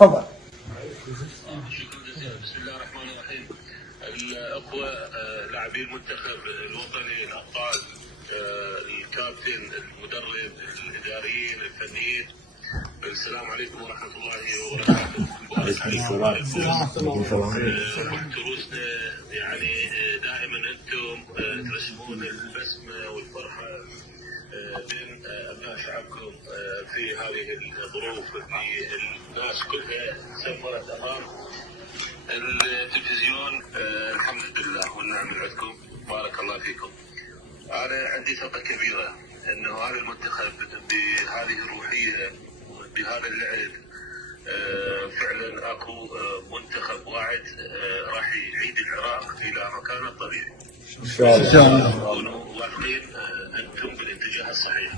تفضل. شكرا جزيلا. بسم الله الرحمن الرحيم. الاخوه لاعبي المنتخب الوطني، الابطال، الكابتن، المدرب، الاداريين، الفنيين، السلام عليكم ورحمه الله وبركاته. مبارك عليكم تروسنا، يعني دائما انتم ترسمون البسمه والفرحه بين ابناء شعبكم في هذه الظروف اللي الناس كلها سفرت امام التلفزيون. الحمد لله والنعم عندكم، بارك الله فيكم. انا عندي ثقه كبيره انه هذا المنتخب بهذه الروحيه بهذا اللعب فعلا اكو منتخب واعد راح يعيد العراق الى مكانه الطبيعي. ان شاء الله. كونوا واثقين انتم بالاتجاه الصحيح،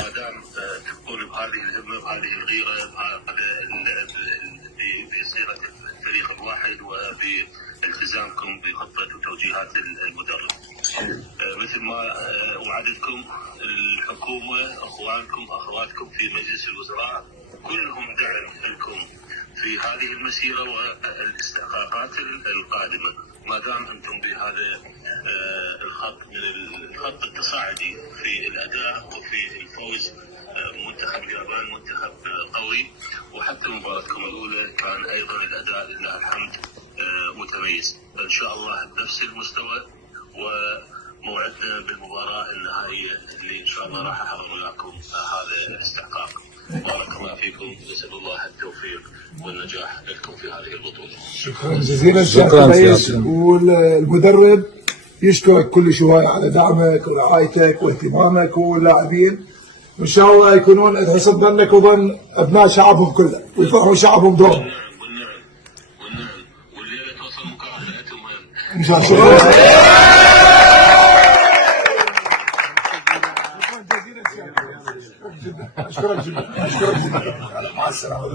ما دام تكونوا بهذه الهمه، بهذه الغيره، بهذا اللعب بصيغه الفريق الواحد وبالتزامكم بخطه وتوجيهات المدرب. مثل ما وعدتكم الحكومه، اخوانكم اخواتكم في مجلس الوزراء كلهم دعم لكم في هذه المسيره والاستحقاقات القادمه، ما دام انتم بهذا الخط من الخط التصاعدي في الاداء وفي الفوز. منتخب اليابان منتخب قوي، وحتى مباراتكم الاولى كان ايضا الاداء لله الحمد متميز. ان شاء الله بنفس المستوى، وموعدنا بالمباراه النهائيه اللي ان شاء الله راح احضر وياكم هذا الاستحقاق. بارك الله فيكم، نسال الله التوفيق والنجاح لكم في هذه البطوله. شكرا جزيلا سيادة الرئيس. والمدرب يشكرك كل هواي على دعمك ورعايتك واهتمامك، واللاعبين وان شاء الله يكونون حسن ظنك وظن ابناء شعبهم كله ويفرحوا شعبهم دوم. والنعم والليله توصل مكافاتهم ان شاء الله. اشكرك جدا. مع السلامه.